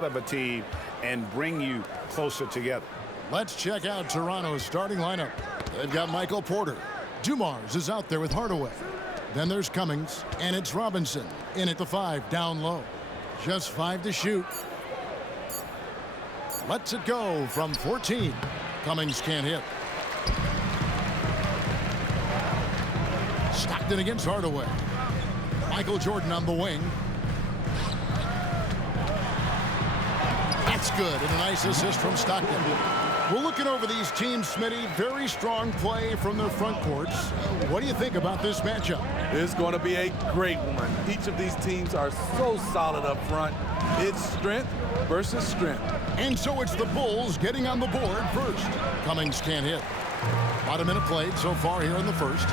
of a team and bring you closer together. Let's check out Toronto's starting lineup. They've got Michael Porter. Dumars is out there with Hardaway. Then there's Cummings, and it's Robinson in at the 5 down low. Just 5 to shoot. Lets it go from 14. Cummings can't hit. Stockton against Hardaway. Michael Jordan on the wing. That's good, and a nice assist from Stockton. We're looking over these teams, Smitty. Very strong play from their front courts. What do you think about this matchup? It's going to be a great one. Each of these teams are so solid up front. It's strength versus strength. And so it's the Bulls getting on the board first. Cummings can't hit. About a minute played so far here in the first.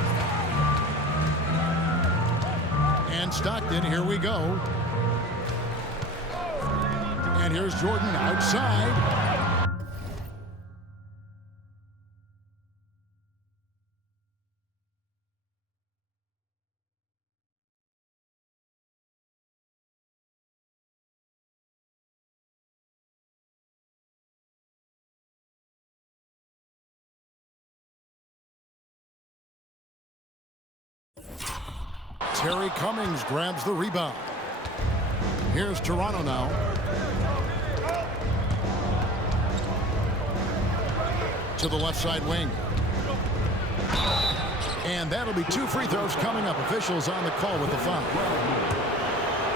And Stockton, here we go. And here's Jordan outside. Terry Cummings grabs the rebound. Here's Toronto now. To the left side wing. And that'll be 2 free throws coming up. Officials on the call with the foul.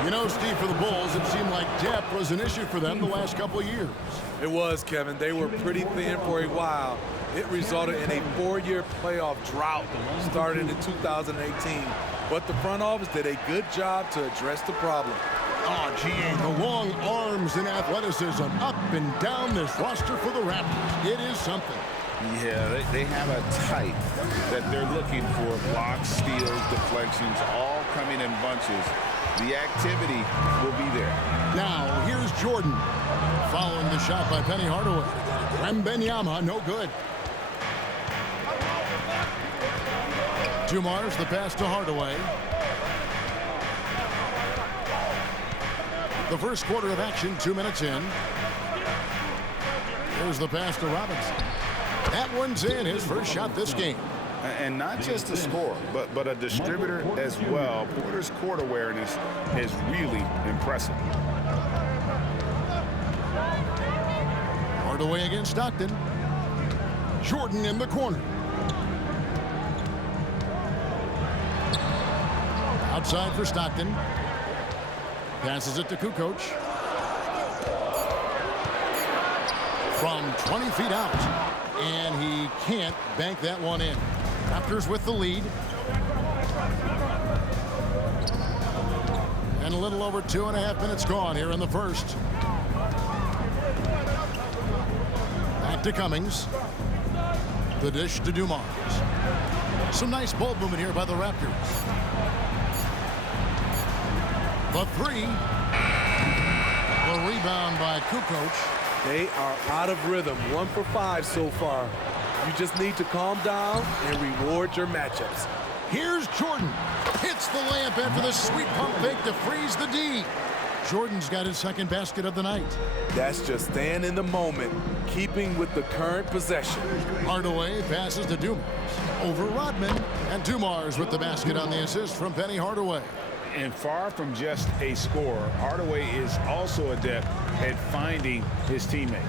You know, Steve, for the Bulls, it seemed like depth was an issue for them the last couple of years. It was, Kevin. They were pretty thin for a while. It resulted in a 4-year playoff drought started in 2018. But the front office did a good job to address the problem. Oh, GA, the long arms and athleticism up and down this roster for the Raptors. It is something. Yeah, they have a type that they're looking for. Blocks, steals, deflections, all coming in bunches. The activity will be there. Now, here's Jordan. Following the shot by Penny Hardaway. Wembanyama, no good. Dumars, the pass to Hardaway. The first quarter of action, 2 minutes in. Here's the pass to Robinson. That one's in, his first shot this game. And not just a scorer, but a distributor as well. Porter's court awareness is really impressive. Hardaway against Stockton. Jordan in the corner. Outside for Stockton. Passes it to Kukoc. From 20 feet out. And he can't bank that one in. Raptors with the lead. And a little over 2.5 minutes gone here in the first. Back to Cummings. The dish to Dumars. Some nice ball movement here by the Raptors. The 3. The rebound by Kukoc. They are out of rhythm. 1 for 5 so far. You just need to calm down and reward your matchups. Here's Jordan. Hits the layup after the sweet pump fake to freeze the D. Jordan's got his second basket of the night. That's just staying in the moment, keeping with the current possession. Hardaway passes to Dumars. Over Rodman. And Dumars with the basket on the assist from Penny Hardaway. And far from just a scorer, Hardaway is also adept at finding his teammate.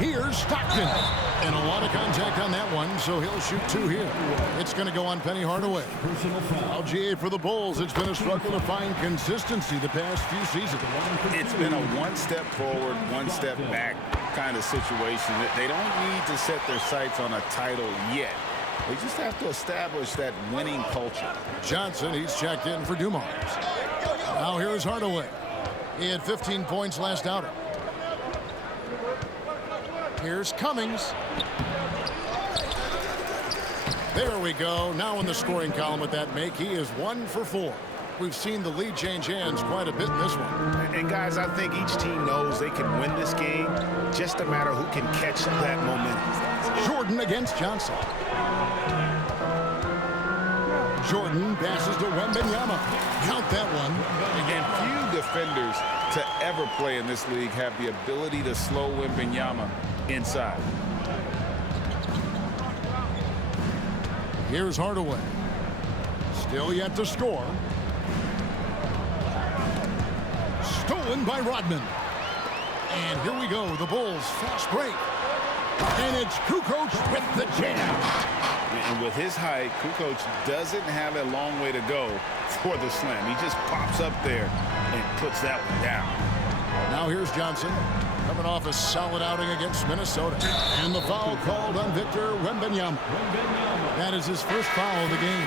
Here's Stockton. And a lot of contact on that one, so he'll shoot 2 here. It's going to go on Penny Hardaway. Now, GA for the Bulls, it's been a struggle to find consistency the past few seasons. It's been a 1 step forward, 1 step back kind of situation. They don't need to set their sights on a title yet. They just have to establish that winning culture. Johnson, he's checked in for Dumars. Now here's Hardaway. He had 15 points last outing. Here's Cummings. There we go. Now in the scoring column with that make, he is 1 for 4. We've seen the lead change hands quite a bit in this one. And guys, I think each team knows they can win this game. Just a matter who can catch that momentum. Jordan against Johnson. Jordan passes to Wembanyama. Count that one. Again, few defenders to ever play in this league have the ability to slow Wembanyama inside. Here's Hardaway. Still yet to score. Stolen by Rodman. And here we go. The Bulls fast break. And it's Kukoc with the jam. And with his height, Kukoc doesn't have a long way to go for the slam. He just pops up there and puts that one down. Now here's Johnson, coming off a solid outing against Minnesota. And the foul called on Victor Wembanyama. That is his first foul of the game.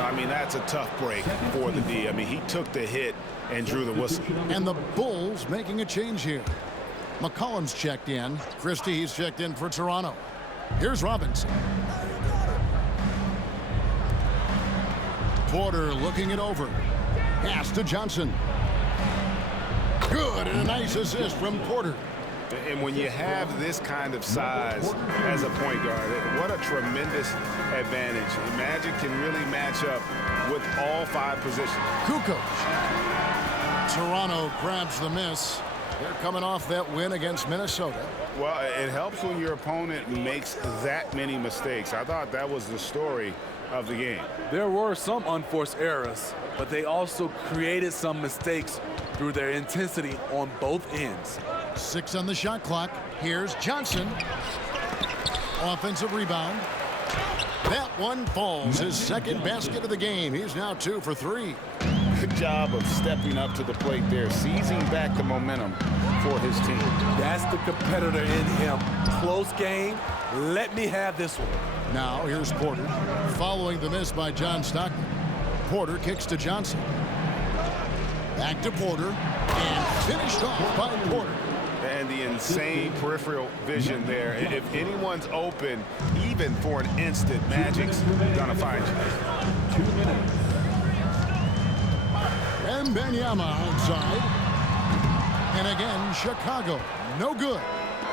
I mean, that's a tough break for the D. I mean, he took the hit and drew the whistle. And the Bulls making a change here. McCollum's checked in. Christie's checked in for Toronto. Here's Robinson. Porter looking it over. Pass to Johnson. Good, and a nice assist from Porter. And when you have this kind of size as a point guard, what a tremendous advantage. Magic can really match up with all 5 positions. Kukoc. Toronto grabs the miss. They're coming off that win against Minnesota. Well, it helps when your opponent makes that many mistakes. I thought that was the story of the game. There were some unforced errors, but they also created some mistakes through their intensity on both ends. 6 on the shot clock. Here's Johnson. Offensive rebound. That one falls. His second basket of the game. He's now 2 for 3. Good job of stepping up to the plate there, seizing back the momentum for his team. That's the competitor in him. Close game. Let me have this one. Now here's Porter. Following the miss by John Stockton. Porter kicks to Johnson. Back to Porter. And finished off by Porter. And the insane peripheral vision there. If anyone's open, even for an instant, Magic's gonna find you. 2 minutes. Wembanyama outside. And again, Chicago. No good.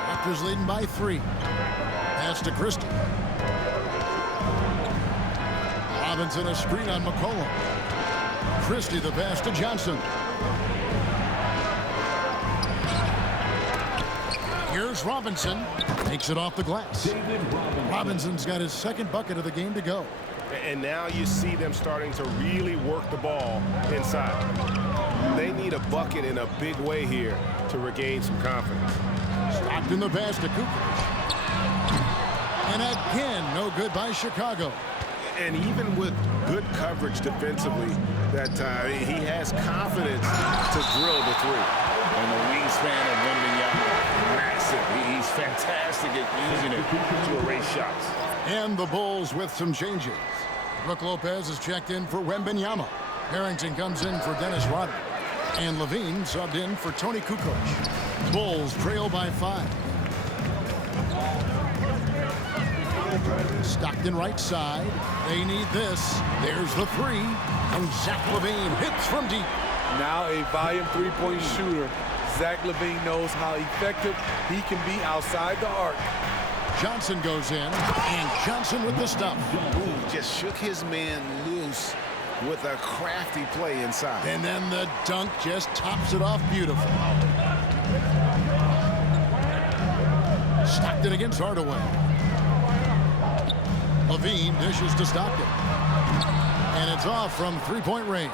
Raptors leading by 3. Pass to Christie. Robinson a screen on McCollum. Christie the pass to Johnson. Here's Robinson. Takes it off the glass. Robinson's got his second bucket of the game to go. And now you see them starting to really work the ball inside. They need a bucket in a big way here to regain some confidence. Stockton the pass to Kukoc. And again, no good by Chicago. And even with good coverage defensively that time, he has confidence to drill the 3. And the wingspan of Wembanyama, massive. He's fantastic at using it to erase shots. And the Bulls with some changes. Brook Lopez is checked in for Wembanyama. Harrington comes in for Dennis Rodman. And Levine subbed in for Tony Kukoc. Bulls trail by 5. Stockton right side. They need this. There's the 3. And Zach LaVine hits from deep. Now a volume 3-point shooter. Zach LaVine knows how effective he can be outside the arc. Johnson goes in, and Johnson with the stop. Ooh, just shook his man loose with a crafty play inside. And then the dunk just tops it off beautiful. Stockton against Hardaway. Levine dishes to Stockton. And it's off from 3-point range.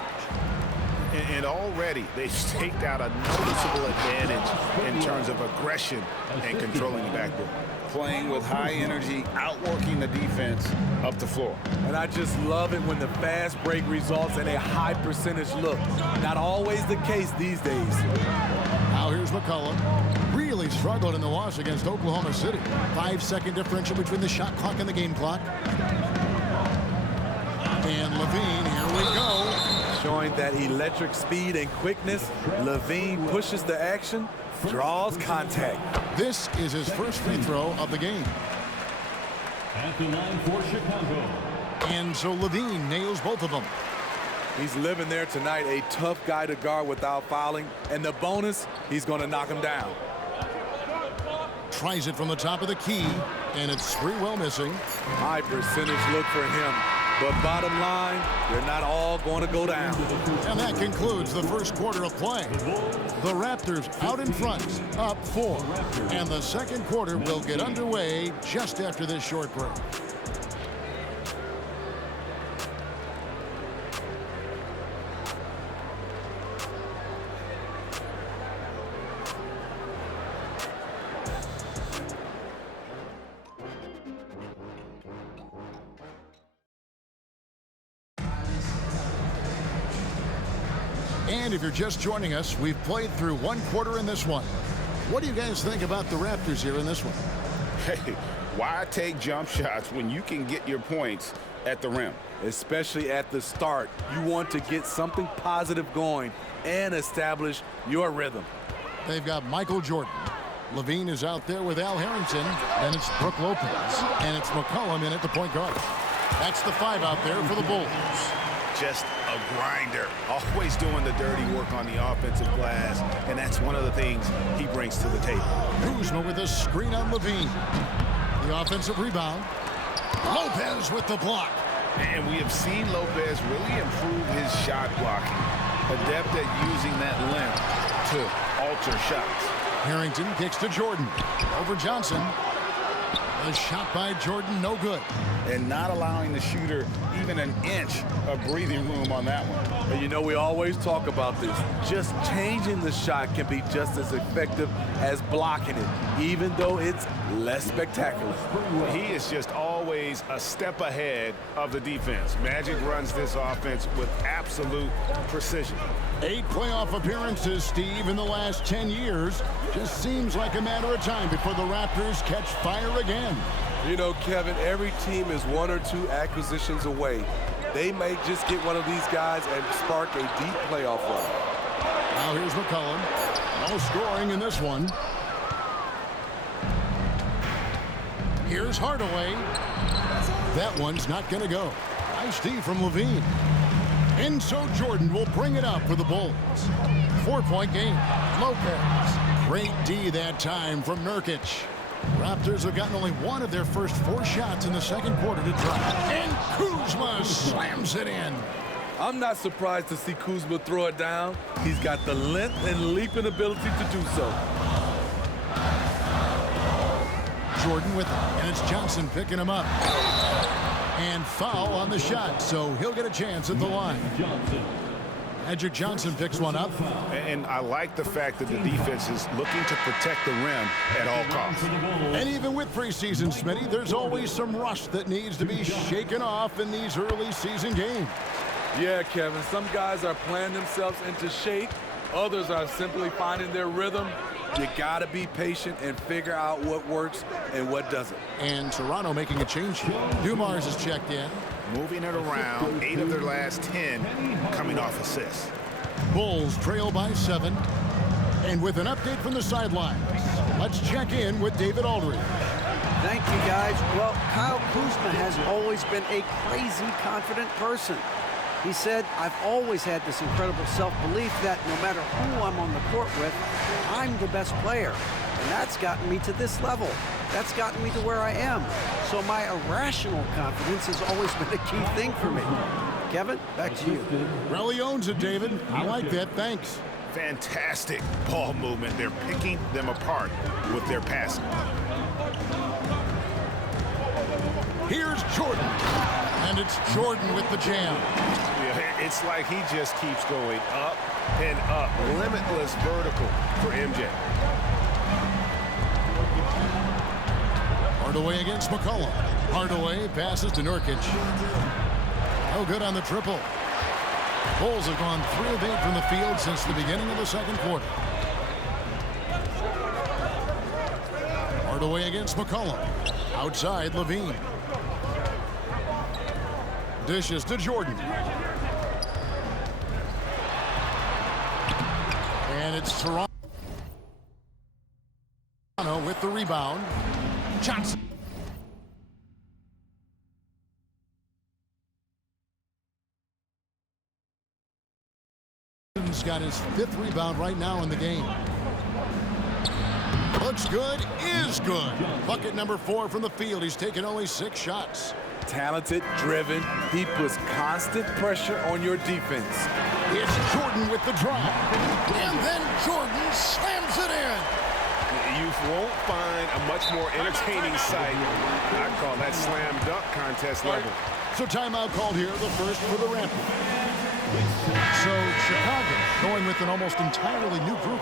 And already they've staked out a noticeable advantage in terms of aggression and controlling the backboard. Playing with high energy, outworking the defense up the floor. And I just love it when the fast break results in a high percentage look. Not always the case these days. Now here's McCollum. Really struggled in the loss against Oklahoma City. 5-second differential between the shot clock and the game clock. And Levine, here we go. Showing that electric speed and quickness, Levine pushes the action, draws contact. This is his first free throw of the game. At the line for Chicago. And so Levine nails both of them. He's living there tonight, a tough guy to guard without fouling. And the bonus, he's going to knock him down. Tries it from the top of the key, and it's Sprewell missing. High percentage look for him. But bottom line, they're not all going to go down. And that concludes the first quarter of play. The Raptors out in front, up 4. And the second quarter will get underway just after this short break. And if you're just joining us, we've played through one quarter in this one. What do you guys think about the Raptors here in this one? Hey, why take jump shots when you can get your points at the rim? Especially at the start. You want to get something positive going and establish your rhythm. They've got Michael Jordan. Levine is out there with Al Harrington. Then it's Brook Lopez. And it's McCollum in at the point guard. That's the 5 out there for the Bulls. Just a grinder, always doing the dirty work on the offensive glass, and that's one of the things he brings to the table. Kuzma with a screen on Levine. The offensive rebound. Lopez with the block. And we have seen Lopez really improve his shot blocking, adept at using that length to alter shots. Harrington kicks to Jordan. Over Johnson. A shot by Jordan, no good. And not allowing the shooter even an inch of breathing room on that one. And you know, we always talk about this. Just changing the shot can be just as effective as blocking it, even though it's less spectacular. He is just always a step ahead of the defense. Magic runs this offense with absolute precision. 8 playoff appearances, Steve, in the last 10 years. Just seems like a matter of time before the Raptors catch fire again. You know, Kevin, every team is 1 or 2 acquisitions away. They may just get one of these guys and spark a deep playoff run. Now here's McCollum. No scoring in this one. Here's Hardaway. That one's not going to go. Nice D from Levine. And so Jordan will bring it up for the Bulls. 4-point game. Lopez. Great D that time from Nurkic. Raptors have gotten only one of their first 4 shots in the second quarter to try. And Kuzma slams it in. I'm not surprised to see Kuzma throw it down. He's got the length and leaping ability to do so. Jordan with it, and it's Johnson picking him up. And foul on the shot, so he'll get a chance at the line. Magic Johnson picks one up. And I like the fact that the defense is looking to protect the rim at all costs. And even with preseason, Smitty, there's always some rust that needs to be shaken off in these early season games. Yeah, Kevin, some guys are playing themselves into shape. Others are simply finding their rhythm. You got to be patient and figure out what works and what doesn't. And Toronto making a change here. Dumars is checked in. Moving it around, 8 of their last 10 coming off assists. Bulls trail by 7. And with an update from the sidelines, let's check in with David Aldridge. Thank you, guys. Well, Kyle Kuzma has always been a crazy confident person. He said, I've always had this incredible self-belief that no matter who I'm on the court with, I'm the best player. And that's gotten me to this level. That's gotten me to where I am. So my irrational confidence has always been a key thing for me. Kevin, back to you. Really owns it, David. I like that. Thanks. Fantastic ball movement. They're picking them apart with their passing. Here's Jordan. And it's Jordan with the jam. Yeah, it's like he just keeps going up and up. Limitless vertical for MJ. Hardaway against McCollum. Hardaway passes to Nurkic. No good on the triple. Bulls have gone 3 of 8 from the field since the beginning of the second quarter. Hardaway against McCollum. Outside, Levine. Dishes to Jordan. And it's Toronto with the rebound. Johnson. He's got his 5th rebound right now in the game. Looks good, is good. Bucket number 4 from the field. He's taken only 6 shots. talented, driven. He puts constant pressure on your defense. It's Jordan with the drive. And then Jordan slams it in. You won't find a much more entertaining sight. I'd call that slam dunk contest level. So timeout called here, the first for the Raptors. So Chicago going with an almost entirely new group.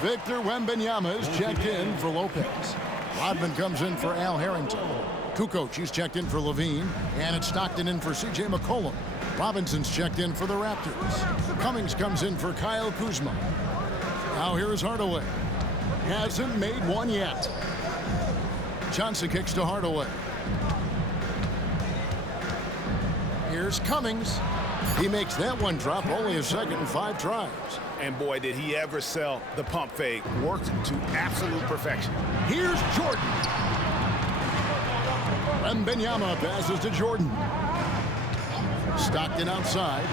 Victor Wembanyama is checked in for Lopez. Rodman comes in for Al Harrington. Kukoc, he's checked in for Levine. And it's Stockton in for C.J. McCollum. Robinson's checked in for the Raptors. Cummings comes in for Kyle Kuzma. Now here's Hardaway. Hasn't made one yet. Johnson kicks to Hardaway. Here's Cummings. He makes that one drop, only a second and 5 tries. And boy, did he ever sell the pump fake. Worked to absolute perfection. Here's Jordan. Wembanyama passes to Jordan. Stockton outside.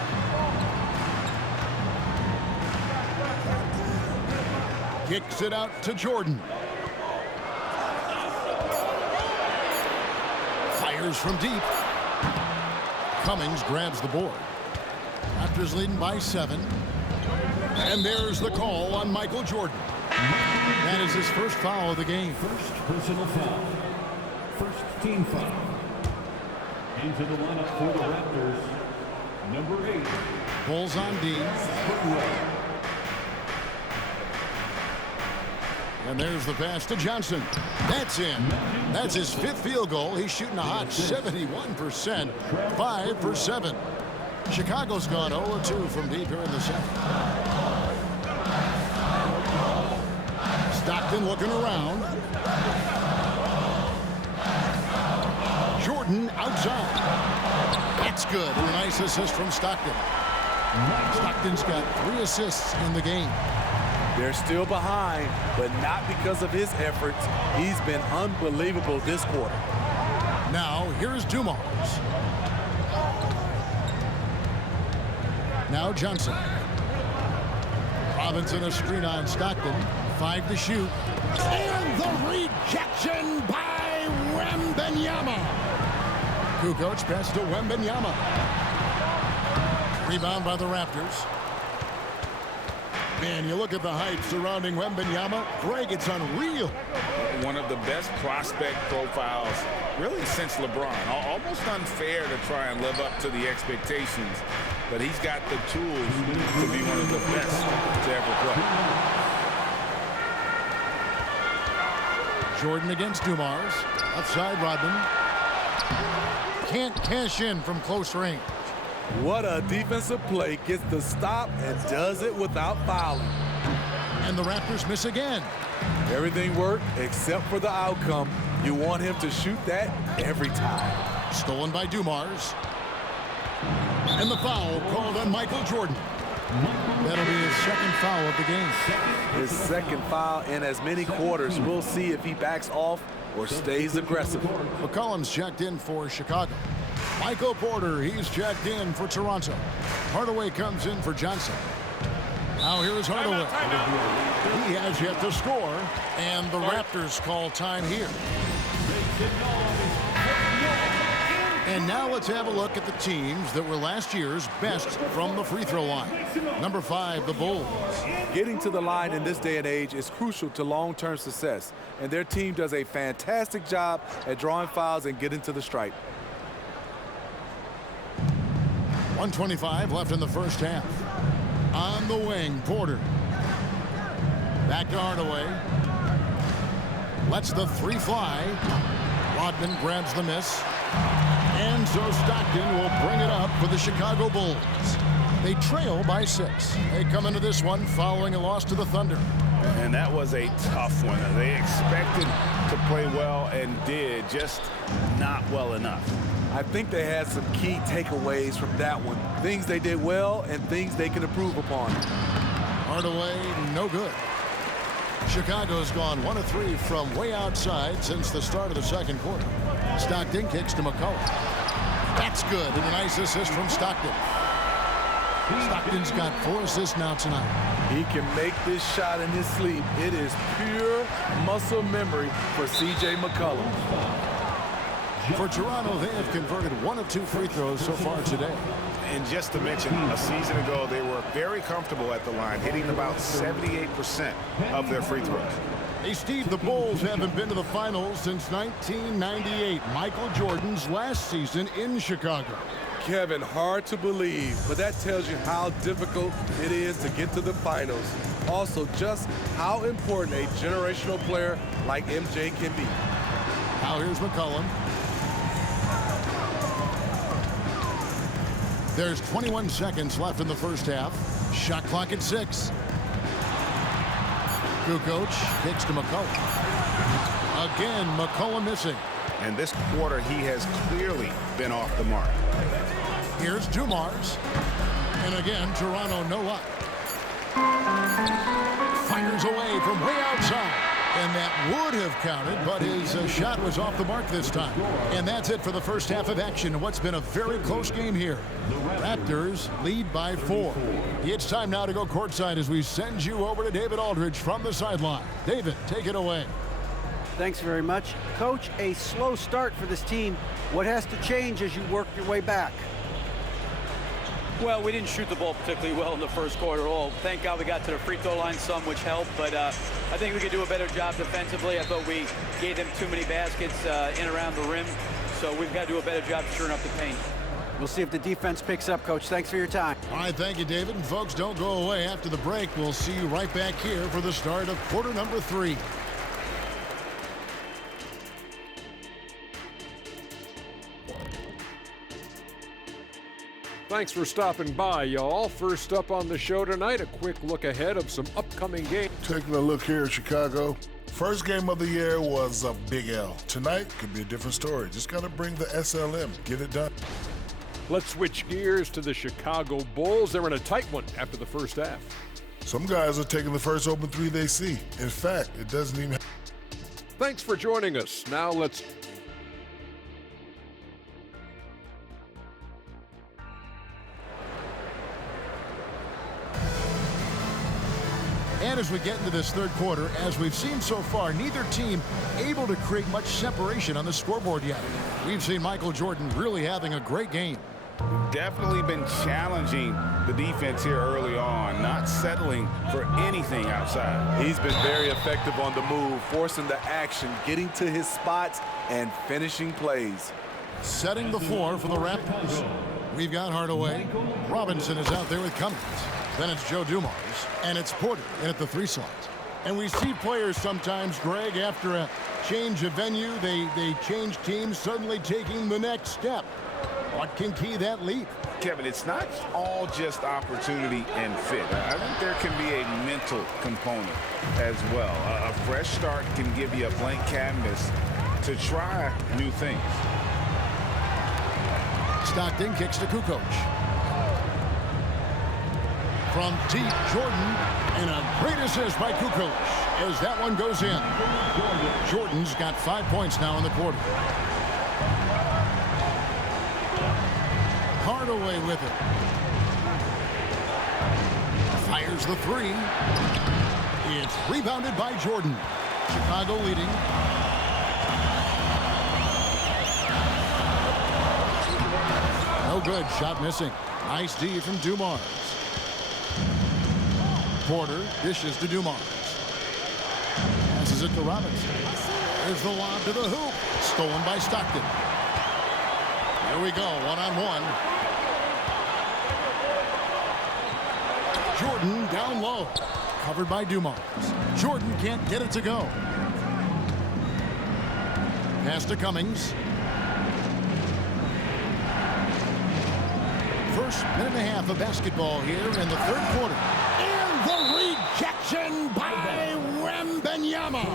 Kicks it out to Jordan. Fires from deep. Cummings grabs the board. Raptors leading by 7. And there's the call on Michael Jordan. That is his first foul of the game. First personal foul. First team foul. Into the lineup for the Raptors, number 8. Bulls on D. And there's the pass to Johnson. That's in. That's his 5th field goal. He's shooting a hot 71%. 5 for 7. Chicago's gone 0-2 from deep here in the second. Stockton looking around. Jordan outside. That's good. And a nice assist from Stockton. Stockton's got 3 assists in the game. They're still behind, but not because of his efforts. He's been unbelievable this quarter. Now, here's Dumars. Now Johnson. Robinson a screen on Stockton. 5 to shoot. And the rejection by Wembanyama. Kukoc pass to Wembanyama. Rebound by the Raptors. Man, you look at the hype surrounding Wembanyama. Greg, it's unreal. One of the best prospect profiles, really, since LeBron. Almost unfair to try and live up to the expectations, but he's got the tools to be one of the best to ever play. Jordan against Dumars. Outside Rodman. Can't cash in from close range. What a defensive play. Gets the stop and does it without fouling. And the Raptors miss again. Everything worked except for the outcome. You want him to shoot that every time. Stolen by Dumars. And the foul called on Michael Jordan. That'll be his 2nd foul of the game. His 2nd foul in as many quarters. We'll see if he backs off or stays aggressive. McCollum's checked in for Chicago. Michael Porter, he's checked in for Toronto. Hardaway comes in for Johnson. Now here's Hardaway. He has yet to score, and the Raptors call time here. And now let's have a look at the teams that were last year's best from the free throw line. Number 5, the Bulls. Getting to the line in this day and age is crucial to long-term success, and their team does a fantastic job at drawing fouls and getting to the stripe. 1:25 left in the first half. On the wing, Porter. Back to Hardaway. Lets the 3 fly. Rodman grabs the miss. And so Stockton will bring it up for the Chicago Bulls. They trail by 6. They come into this one following a loss to the Thunder. And that was a tough one. They expected to play well and did, just not well enough. I think they had some key takeaways from that one. Things they did well and things they can improve upon. Hardaway, no good. Chicago's gone 1 of 3 from way outside since the start of the second quarter. Stockton kicks to McCollum. That's good, and a nice assist from Stockton. Stockton's got 4 assists now tonight. He can make this shot in his sleep. It is pure muscle memory for C.J. McCollum. For Toronto, they have converted 1 of 2 free throws so far today. And just to mention, a season ago, they were very comfortable at the line, hitting about 78% of their free throws. Hey, Steve, the Bulls haven't been to the finals since 1998, Michael Jordan's last season in Chicago. Kevin, hard to believe, but that tells you how difficult it is to get to the finals. Also, just how important a generational player like MJ can be. Now here's McCollum. There's 21 seconds left in the first half. Shot clock at 6. Kukoc kicks to McCollum. Again, McCollum missing. And this quarter, he has clearly been off the mark. Here's Dumars. And again, Toronto no luck. Fires away from way outside. And that would have counted, but his shot was off the mark this time. And that's it for the first half of action. What's been a very close game here. Raptors lead by 4. It's time now to go courtside as we send you over to David Aldridge from the sideline. David, take it away. Thanks very much. Coach, a slow start for this team. What has to change as you work your way back? Well, we didn't shoot the ball particularly well in the first quarter at all. Thank God we got to the free throw line some, which helped, but I think we could do a better job defensively. I thought we gave them too many baskets in around the rim, so we've got to do a better job shoring up the paint. We'll see if the defense picks up, Coach. Thanks for your time. All right, thank you, David. And folks, don't go away. After the break, we'll see you right back here for the start of quarter number 3. Thanks for stopping by, y'all. First up on the show tonight, a quick look ahead of some upcoming games. Taking a look here at Chicago. First game of the year was a big L. Tonight could be a different story. Just got to bring the SLM. Get it done. Let's switch gears to the Chicago Bulls. They're in a tight one after the first half. Some guys are taking the first open 3 they see. In fact, it doesn't even. Thanks for joining us. Now let's. And as we get into this third quarter, as we've seen so far, neither team able to create much separation on the scoreboard yet. We've seen Michael Jordan really having a great game. Definitely been challenging the defense here early on, not settling for anything outside. He's been very effective on the move, forcing the action, getting to his spots, and finishing plays. Setting the floor for the Raptors. We've got Hardaway. Robinson is out there with Cummings. Then it's Joe Dumars, and it's Porter in at the 3 slot. And we see players sometimes, Greg, after a change of venue, they change teams, suddenly taking the next step. What can key that leap? Kevin, it's not all just opportunity and fit. I think there can be a mental component as well. A fresh start can give you a blank canvas to try new things. Stockton kicks to Kukoc. From deep, Jordan, and a great assist by Kukoc as that one goes in. Jordan's got 5 points now in the quarter. Hardaway with it. Fires the 3. It's rebounded by Jordan. Chicago leading. No good. Shot missing. Nice D from Dumars. Porter dishes to Dumars. Passes it to Robinson. There's the lob to the hoop. Stolen by Stockton. Here we go, one-on-one. Jordan down low. Covered by Dumars. Jordan can't get it to go. Pass to Cummings. First minute and a half of basketball here in the third quarter. And the rejection by Wembanyama.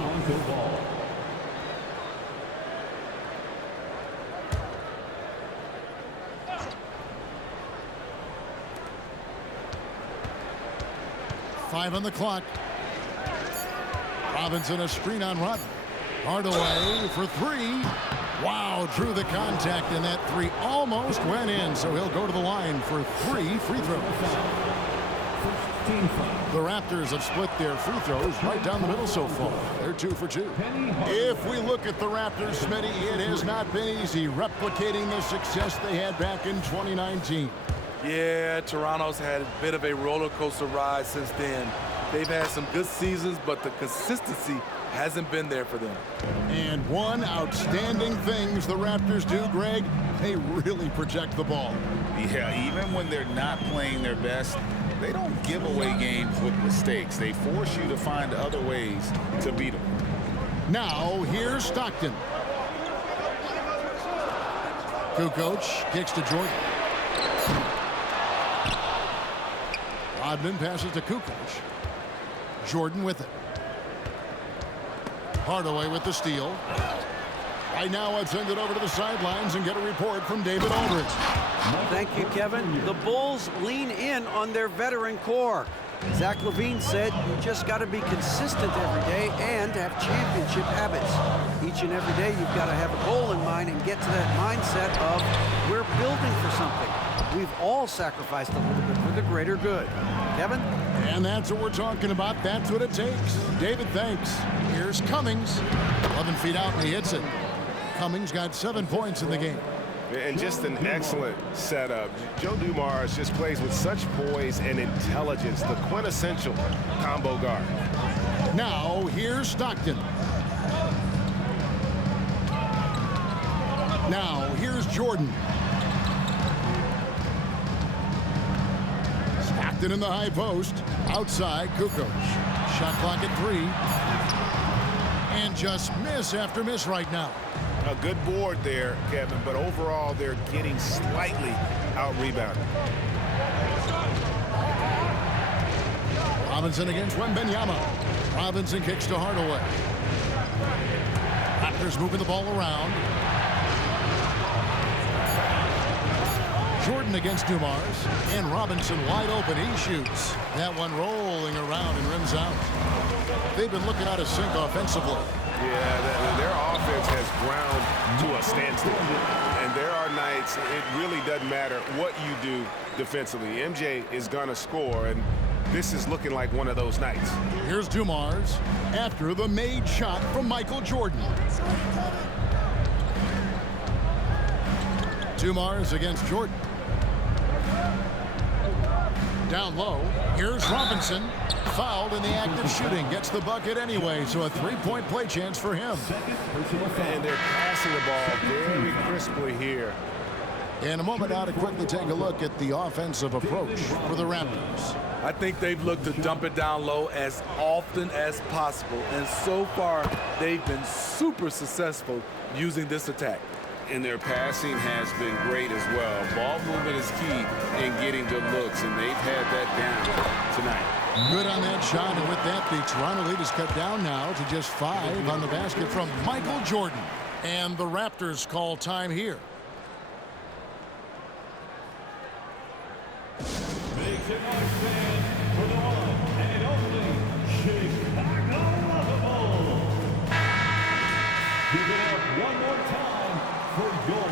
Five on the clock. Robinson a screen on Rodman. Hardaway for 3. Wow, drew the contact, and that 3 almost went in, so he'll go to the line for 3 free throws. 16 foul. The Raptors have split their free throws right down the middle so far. They're 2 for 2. If we look at the Raptors, Smitty, it has not been easy replicating the success they had back in 2019. Yeah, Toronto's had a bit of a roller coaster ride since then. They've had some good seasons, but the consistency hasn't been there for them. And one outstanding thing the Raptors do, Greg, they really protect the ball. Yeah, even when they're not playing their best, they don't give away games with mistakes. They force you to find other ways to beat them. Now, here's Stockton. Kukoc kicks to Jordan. Rodman passes to Kukoc. Jordan with it. Hardaway with the steal. Right now, I'd send it over to the sidelines and get a report from David Aldridge. Thank you, Kevin. The Bulls lean in on their veteran core. Zach LaVine said you just got to be consistent every day and have championship habits. Each and every day, you've got to have a goal in mind and get to that mindset of we're building for something. We've all sacrificed a little bit for the greater good. Kevin? And that's what we're talking about. That's what it takes. David, thanks. Here's Cummings. 11 feet out, and he hits it. Cummings got 7 points in the game. And just an excellent setup. Joe Dumars just plays with such poise and intelligence, the quintessential combo guard. Now, here's Stockton. Now, here's Jordan. Stockton in the high post. Outside, Kukoc. Shot clock at 3. And just miss after miss right now. A good board there, Kevin, but overall they're getting slightly out-rebounded. Robinson against Wembanyama. Robinson kicks to Hardaway. Raptors moving the ball around. Jordan against Dumars. And Robinson wide open. He shoots. That one rolling around and rims out. They've been looking out of sync offensively. Yeah, their offense has ground to a standstill. And there are nights it really doesn't matter what you do defensively. MJ is going to score, and this is looking like one of those nights. Here's Dumars after the made shot from Michael Jordan. Dumars against Jordan. Down low. Here's Robinson. Fouled in the act of shooting. Gets the bucket anyway, so a 3-point play chance for him. And they're passing the ball very crisply here. In a moment now to quickly take a look at the offensive approach for the Raptors. I think they've looked to dump it down low as often as possible. And so far, they've been super successful using this attack. And their passing has been great as well. Ball movement is key in getting good looks, and they've had that down tonight. Good on that shot, and with that, the Toronto lead is cut down now to just 5 on the basket from Michael Jordan. And the Raptors call time here. Make some noise, fans, for the one and only Chicago Bulls. Give it up one more time for your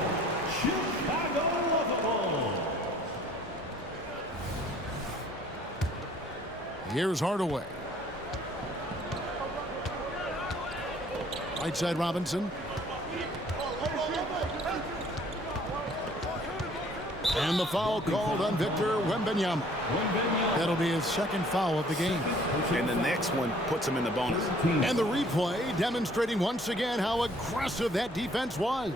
Chicago Bulls. Here's Hardaway. Right side Robinson. And the foul called on Victor Wembanyama. That'll be his second foul of the game. And the next one puts him in the bonus. And the replay demonstrating once again how aggressive that defense was.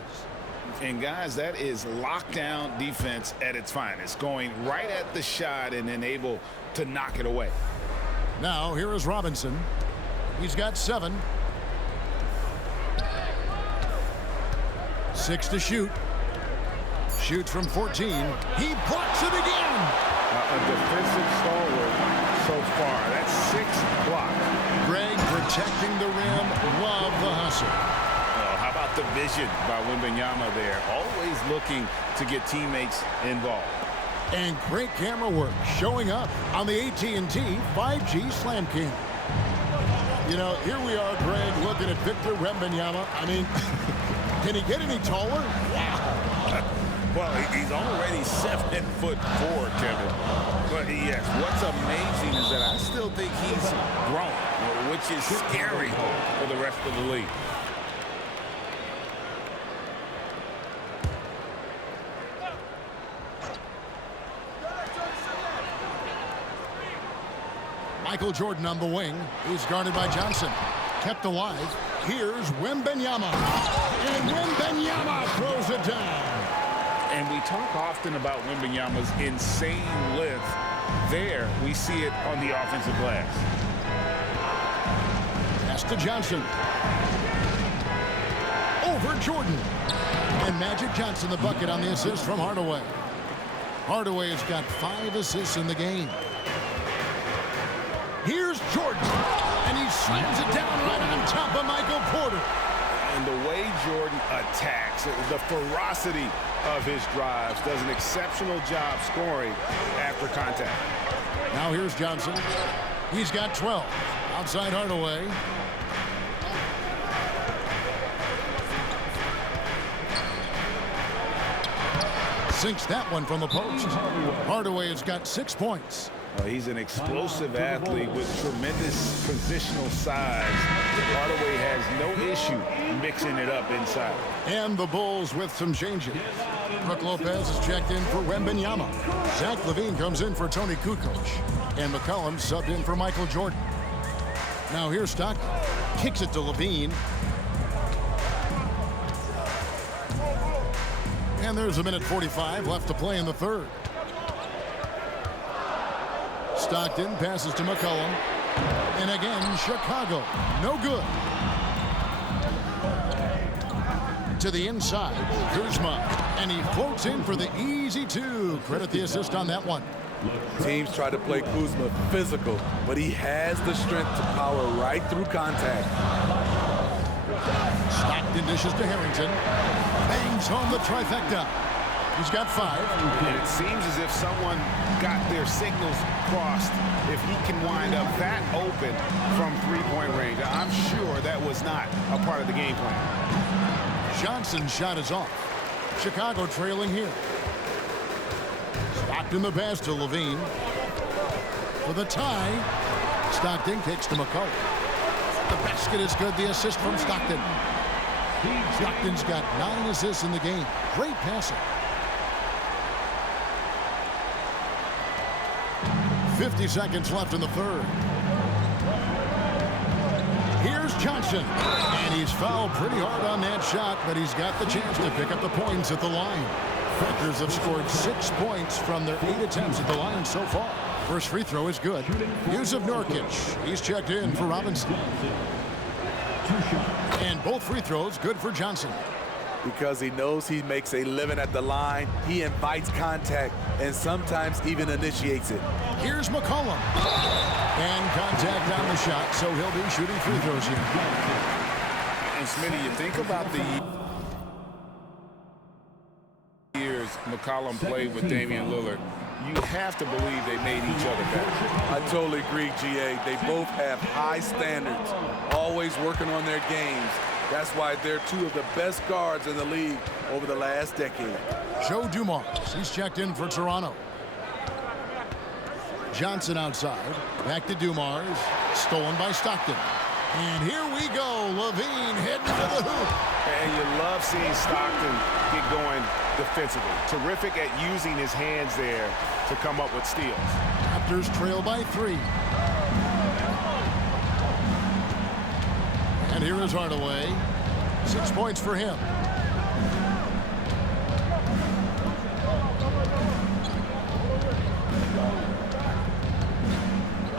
And guys, that is lockdown defense at its finest. Going right at the shot and then able to knock it away. Now here is Robinson. He's got 7. 6 to shoot. Shoots from 14. He blocks it again. A defensive stalwart so far. That's 6 blocks. Greg protecting the rim. Love the hustle. Well, how about the vision by Wembanyama there? Always looking to get teammates involved. And great camera work showing up on the AT&T 5G Slam Cam. You know, here we are, Greg, looking at Victor Wembanyama. I mean, can he get any taller? Well, he's already 7'4", Kevin. But yes, what's amazing is that I still think he's grown, which is scary for the rest of the league. Michael Jordan on the wing. He's guarded by Johnson. Kept alive. Here's Wembanyama. And Wembanyama throws it down. And we talk often about Wembanyama's insane length. There, we see it on the offensive glass. Pass to Johnson. Over Jordan. And Magic Johnson the bucket on the assist from Hardaway. Hardaway has got 5 assists in the game. Here's Jordan, and he slams it down right on top of Michael Porter. And the way Jordan attacks, the ferocity of his drives, does an exceptional job scoring after contact. Now here's Johnson. He's got 12. Outside Hardaway. Sinks that one from the post. Hardaway has got 6 points. He's an explosive athlete with tremendous positional size. Hardaway has no issue mixing it up inside. And the Bulls with some changes. Brook Lopez is checked in for Wembanyama. Zach LaVine comes in for Tony Kukoc. And McCollum subbed in for Michael Jordan. Now here's Stockton. Kicks it to LaVine. And there's a minute 45 left to play in the third. Stockton passes to McCollum. And again, Chicago. No good. To the inside, Kuzma. And he floats in for the easy 2. Credit the assist on that one. Teams try to play Kuzma physical, but he has the strength to power right through contact. Stockton dishes to Harrington. Bangs home the trifecta. He's got 5. And it seems as if someone got their signals crossed if he can wind up that open from three-point range. I'm sure that was not a part of the game plan. Johnson's shot is off. Chicago trailing here. Stockton the pass to LaVine. For the tie. Stockton kicks to McCollum. The basket is good. The assist from Stockton. Stockton's got 9 assists in the game. Great passing. 50 seconds left in the third. Here's Johnson. And he's fouled pretty hard on that shot, but he's got the chance to pick up the points at the line. Packers have scored 6 points from their 8 attempts at the line so far. First free throw is good. Yusuf Nurkic. He's checked in for Robinson. And both free throws good for Johnson. Because he knows he makes a living at the line, he invites contact and sometimes even initiates it. Here's McCollum. And contact on the shot, so he'll be shooting free throws here. And Smitty, you think about the years McCollum played with Damian Lillard, you have to believe they made each other better. I totally agree, GA. They both have high standards, always working on their games. That's why they're 2 of the best guards in the league over the last decade. Joe Dumars, he's checked in for Toronto. Johnson outside, back to Dumars, stolen by Stockton. And here we go, LaVine heading to the hoop. And you love seeing Stockton get going defensively. Terrific at using his hands there to come up with steals. Raptors trail by 3. And here is Hardaway. 6 points for him.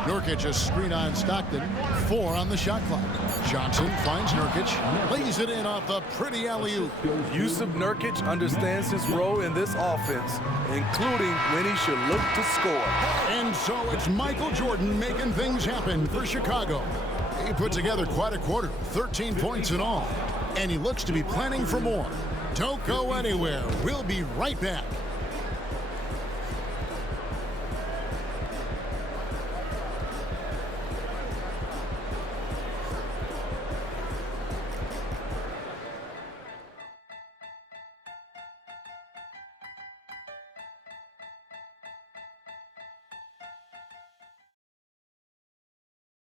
Nurkic a screen on Stockton. 4 on the shot clock. Johnson finds Nurkic. Lays it in off the pretty alley-oop. Yusuf Nurkic understands his role in this offense, including when he should look to score. And so it's Michael Jordan making things happen for Chicago. He put together quite a quarter, 13 points in all. And he looks to be planning for more. Don't go anywhere. We'll be right back.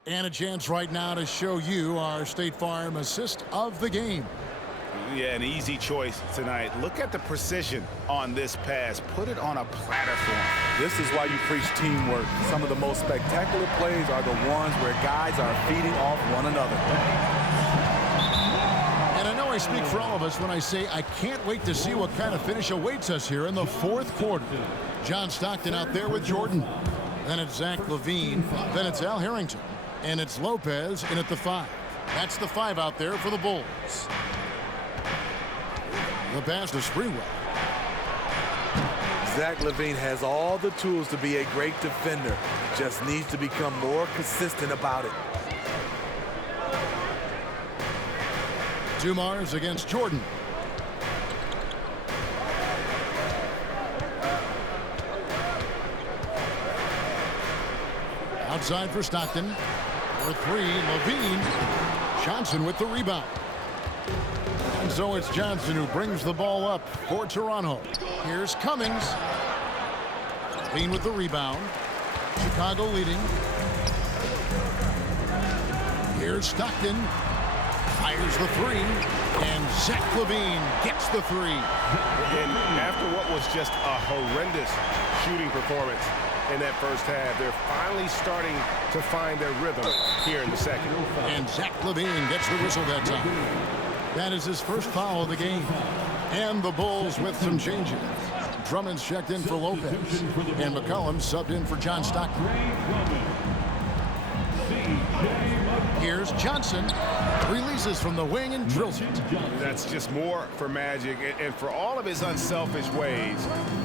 And a chance right now to show you our State Farm assist of the game. Yeah, an easy choice tonight. Look at the precision on this pass. Put it on a platform. This is why you preach teamwork. Some of the most spectacular plays are the ones where guys are feeding off one another. And I know I speak for all of us when I say I can't wait to see what kind of finish awaits us here in the fourth quarter. John Stockton out there with Jordan. Then it's Zach Levine. Then it's Al Harrington. And it's Lopez in at the 5. That's the 5 out there for the Bulls. The pass to Sprewell. Zach Levine has all the tools to be a great defender. Just needs to become more consistent about it. Dumars against Jordan. Outside for Stockton. For 3, Levine. Johnson with the rebound. And so it's Johnson who brings the ball up for Toronto. Here's Cummings. Levine with the rebound. Chicago leading. Here's Stockton. Fires the 3. And Zach Levine gets the 3. And after what was just a horrendous shooting performance in that first half, they're finally starting to find their rhythm here in the second. And Zach Levine gets the whistle that time. That is his first foul of the game. And the Bulls with some changes. Drummond's checked in for Lopez. And McCollum subbed in for John Stockton. Here's Johnson. Releases from the wing and drills it. That's just more for Magic. And for all of his unselfish ways,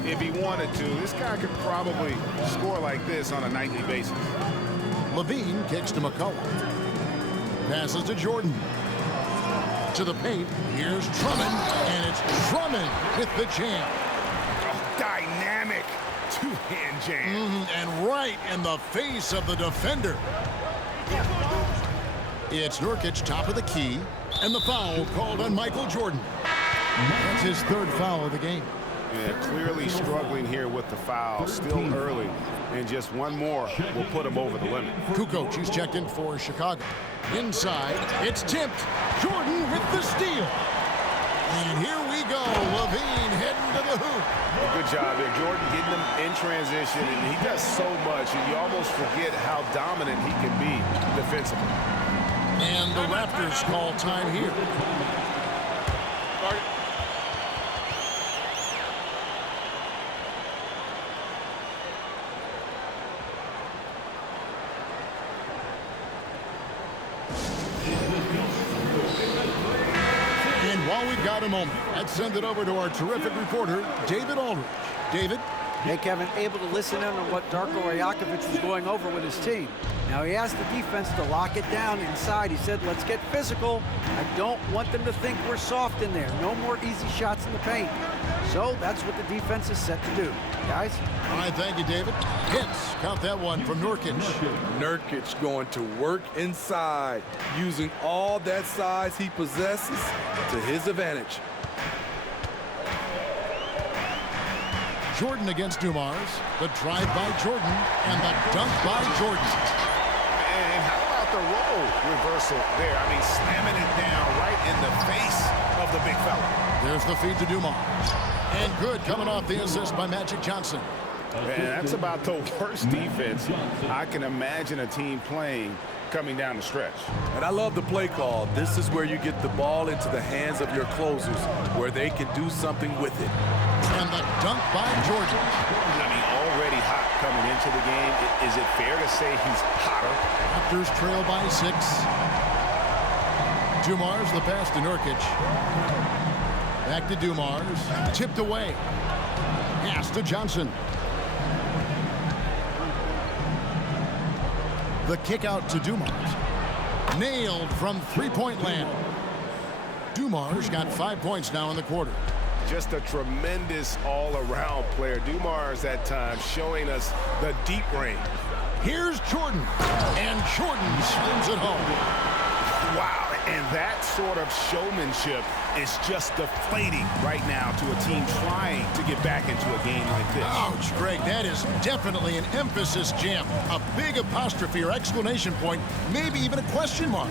if he wanted to, this guy could probably score like this on a nightly basis. Levine kicks to McCollum. Passes to Jordan. To the paint. Here's Drummond. And it's Drummond with the jam. Oh, dynamic two-hand jam. And right in the face of the defender. It's Nurkic, top of the key, and the foul called on Michael Jordan. That's his third foul of the game. Yeah, clearly struggling here with the foul, still early, and just one more will put him over the limit. Kukoc, who's checked in for Chicago. Inside, it's tipped. Jordan with the steal. And here we go, Levine heading to the hoop. Well, good job there, Jordan getting him in transition, and he does so much, and you almost forget how dominant he can be defensively. And the Raptors call time here. And while we've got a moment, let's send it over to our terrific reporter, David Aldridge. David? Hey, Kevin, able to listen in on what Darko Rajakovic was going over with his team. Now, he asked the defense to lock it down inside. He said, let's get physical. I don't want them to think we're soft in there. No more easy shots in the paint. So that's what the defense is set to do. Guys? All right, thank you, David. Hits. Count that one from Nurkic. Nurkic going to work inside, using all that size he possesses to his advantage. Jordan against Dumars. The drive by Jordan and the dunk by Jordan. And how about the role reversal there? I mean, slamming it down right in the face of the big fella. There's the feed to Dumars. And good coming off the assist by Magic Johnson. Man, that's about the worst defense I can imagine a team playing coming down the stretch. And I love the play call. This is where you get the ball into the hands of your closers, where they can do something with it. And the dunk by Jordan. I mean, already hot coming into the game. Is it fair to say he's hotter? Raptors trail by 6. Dumars, the pass to Nurkic. Back to Dumars. Tipped away. Pass to Johnson. The kick out to Dumars. Nailed from three-point land. Dumars got 5 points now in the quarter. Just a tremendous all-around player. Dumars at times showing us the deep range. Here's Jordan. And Jordan slams it home. Wow, and That sort of showmanship is just deflating right now to a team trying to get back into a game like this. Ouch, Greg, that is definitely an emphasis jam. A big apostrophe or exclamation point, maybe even a question mark.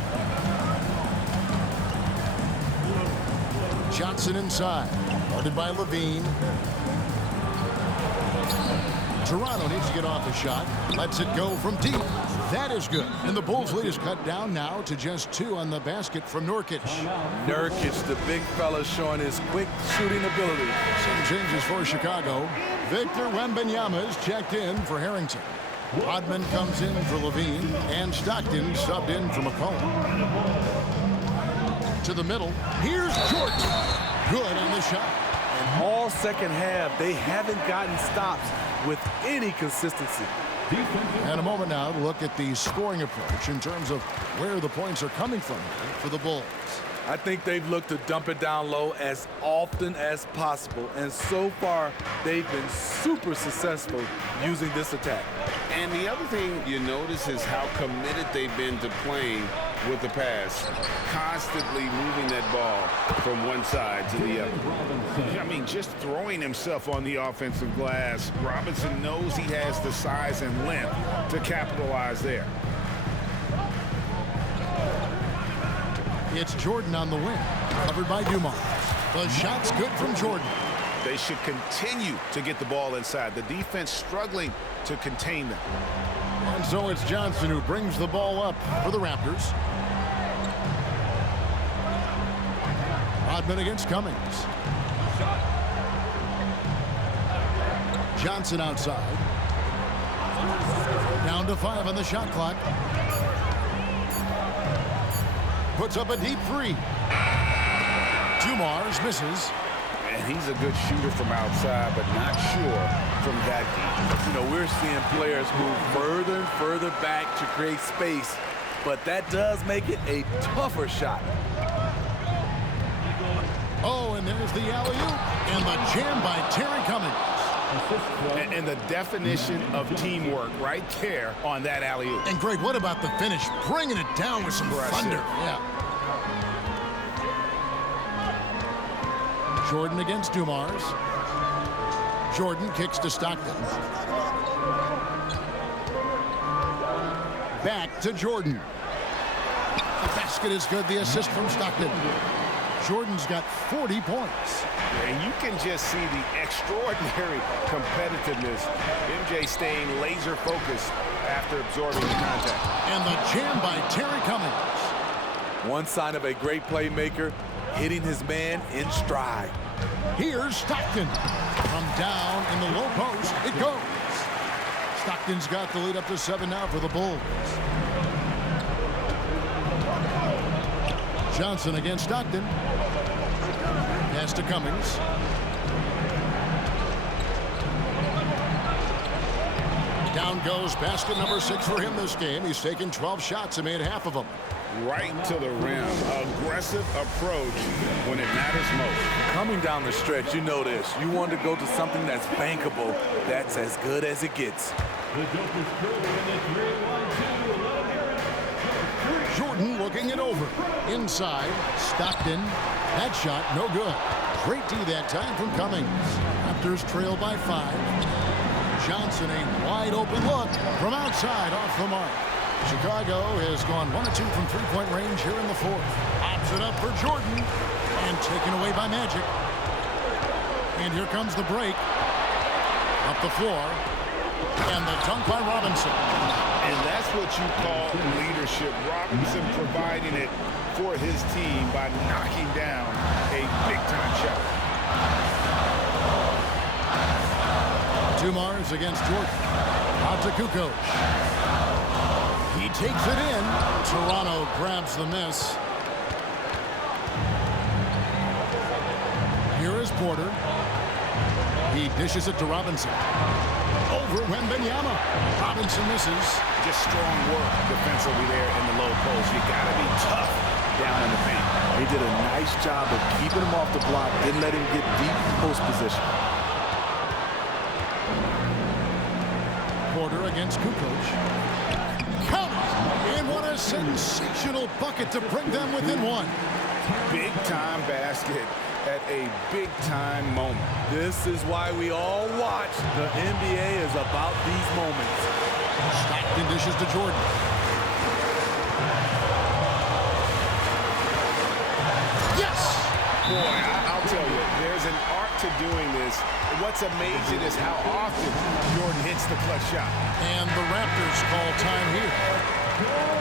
Johnson inside, guarded by Levine. Toronto needs to get off a shot. Lets it go from deep. That is good. And the Bulls' lead is cut down now to just 2 on the basket from Nurkic. Nurkic, the big fella, showing his quick shooting ability. Some changes for Chicago. Victor Wembanyama is checked in for Harrington. Rodman comes in for Levine. And Stockton subbed in for McCollum. To the middle. Here's Jordan. Good on the shot. And all second half, they haven't gotten stops with any consistency. And a moment now to look at the scoring approach in terms of where the points are coming from for the Bulls. I think they've looked to dump it down low as often as possible. And so far, they've been super successful using this attack. And the other thing you notice is how committed they've been to playing with the pass, constantly moving that ball from one side to the other. I mean, just throwing himself on the offensive glass. Robinson knows he has the size and length to capitalize there. It's Jordan on the wing, covered by Dumars. The shot's good from Jordan. They should continue to get the ball inside. The defense struggling to contain them. And so it's Johnson who brings the ball up for the Raptors. Rodman against Cummings. Johnson outside. Down to 5 on the shot clock. Puts up a deep 3. Dumars misses. And he's a good shooter from outside, but not sure from that deep. You know, we're seeing players move further and further back to create space, but that does make it a tougher shot. Oh, and there's the alley-oop. And the jam by Terry Cummings. And the definition of teamwork right there on that alley-oop. And Greg, what about the finish? Bringing it down with some thunder. Yeah. Jordan against Dumars. Jordan kicks to Stockton. Back to Jordan. The basket is good. The assist from Stockton. Jordan's got 40 points. And you can just see the extraordinary competitiveness. MJ staying laser focused after absorbing the contact. And the jam by Terry Cummings. One sign of a great playmaker, hitting his man in stride. Here's Stockton. From down in the low post, it goes. Stockton's got the lead up to 7 now for the Bulls. Johnson against Stockton. Pass to Cummings. Down goes basket number 6 for him this game. He's taken 12 shots and made half of them. Right to the rim. Aggressive approach when it matters most. Coming down the stretch, you know this. You want to go to something that's bankable. That's as good as it gets. Jordan looking it over. Inside, Stockton. That shot, no good. Great D that time from Cummings. Raptors trail by 5. Johnson, a wide open look from outside off the mark. Chicago has gone 1 of 2 from three-point range here in the 4th. Pops it up for Jordan and taken away by Magic. And here comes the break. Up the floor. And the dunk by Robinson. And that's what you call leadership. Robinson providing it for his team by knocking down a big-time shot. Dumars against Jordan. Out to Kukoc. He takes it in. Toronto grabs the miss. Here is Porter. He dishes it to Robinson. Over Wembanyama. Robinson misses. Just strong work defensively there in the low post. You got to be tough down in the paint. He did a nice job of keeping him off the block, didn't let him get deep post position. Porter against Kukoc. Counts. And what a sensational bucket to bring them within one. Big-time basket at a big-time moment. This is why we all watch. The NBA is about these moments. Stockton dishes to Jordan. Yes! Boy, I'll tell you, there's an art to doing this. What's amazing is how often Jordan hits the clutch shot. And the Raptors call time here.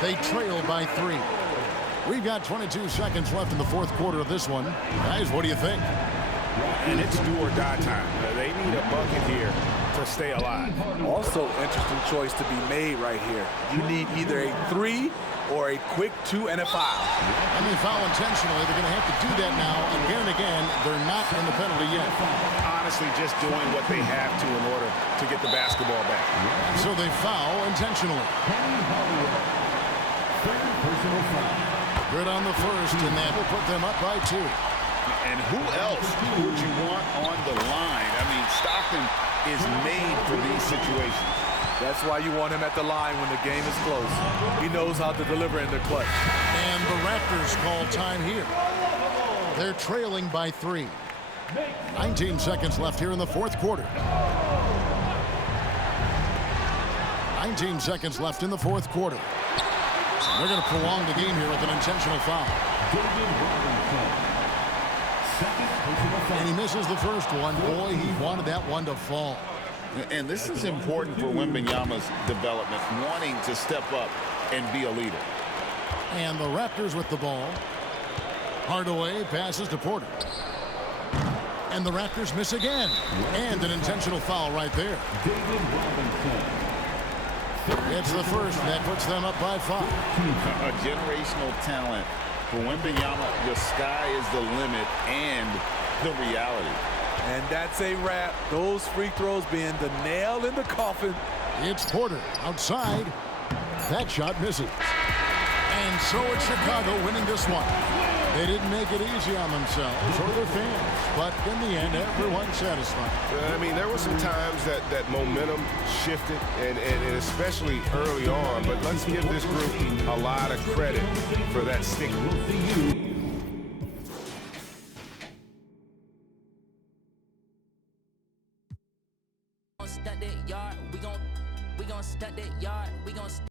They trail by 3. We've got 22 seconds left in the fourth quarter of this one. Guys, what do you think? And it's do or die time. They need a bucket here to stay alive. Also, interesting choice to be made right here. You need either a 3 or a quick 2 and a foul. And they foul intentionally. They're going to have to do that now again and again. They're not in the penalty yet. Honestly, just doing what they have to in order to get the basketball back. So they foul intentionally. Good on the first, and that will put them up by 2. And who else would you want on the line? I mean, Stockton is made for these situations. That's why you want him at the line when the game is close. He knows how to deliver in the clutch. And the Raptors call time here. They're trailing by 3. 19 seconds left here in the fourth quarter. 19 seconds left in the fourth quarter. They're going to prolong the game here with an intentional foul. And he misses the first one. Boy, he wanted that one to fall. And this is important for Wembanyama's development, wanting to step up and be a leader. And the Raptors with the ball. Hardaway passes to Porter. And the Raptors miss again. And an intentional foul right there. It's the first. That puts them up by 5. A generational talent. For Wembanyama, the sky is the limit and the reality. And that's a wrap. Those free throws being the nail in the coffin. It's Porter outside. That shot misses. And so it's Chicago winning this one. They didn't make it easy on themselves or their fans, but in the end, everyone's satisfied. I mean, there were some times that momentum shifted, and especially early on, but let's give this group a lot of credit for that stick. Stunt that yard, we gon' stunt that yard, we gon'